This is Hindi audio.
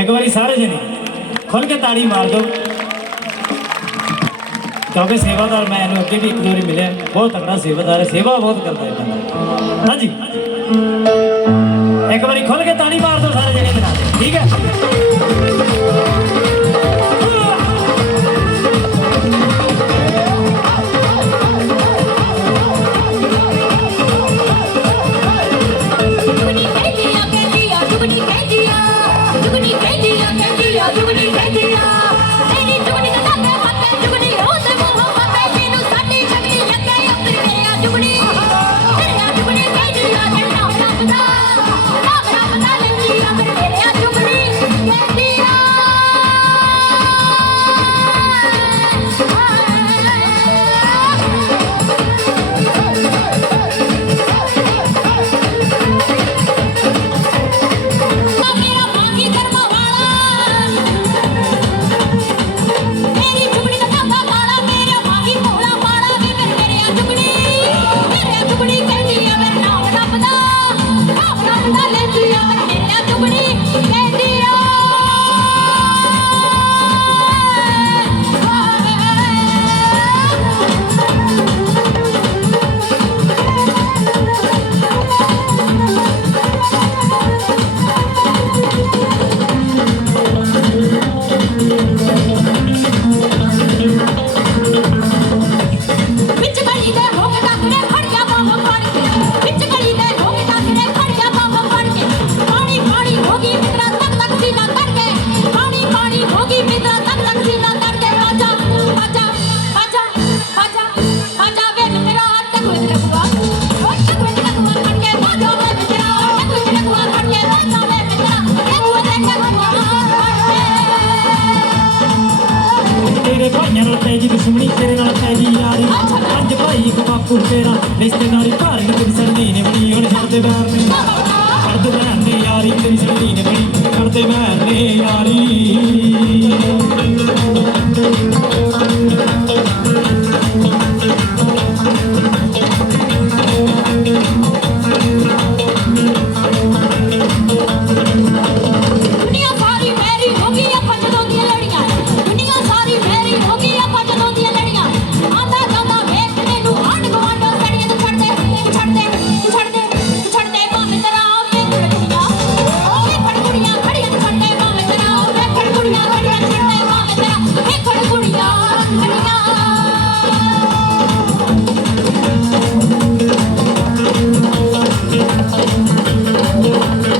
एक बारी सारे जने खोल के ताड़ी मार दो। सेवादार मैं इन्हें अकेले एक जोड़ी मिले। बहुत तगड़ा सेवादार सेवा बहुत करता हाँ जी। एक बारी खोल के ताड़ी मार दो सारे जने बना Dígase. ਤੇਰੇ ਨਾਲ ਪੈ ਯਾਰੀ। ਪੰਜ ਭਾਈ, ਇੱਕ ਬਾਪੂ, ਤੇਰਾ। ਰਿਸ਼ਤੇਦਾਰੀ ਭਾਰੀ ਤੇਰੀ ਸੜਦੀ ਨੇ ਬਣੀ ਹੁਣ ਛੱਡਦੇ ਬੈਰ ਨੇ ਛੱਡਦੇ ਬੈਰ ਨੇ ਯਾਰੀ, ਤੇਰੀ ਸੜਦੀ ਨੇ ਬਣੀ ਛੱਡਦੇ ਬੈਰ ਨੇ ਯਾਰੀ। Música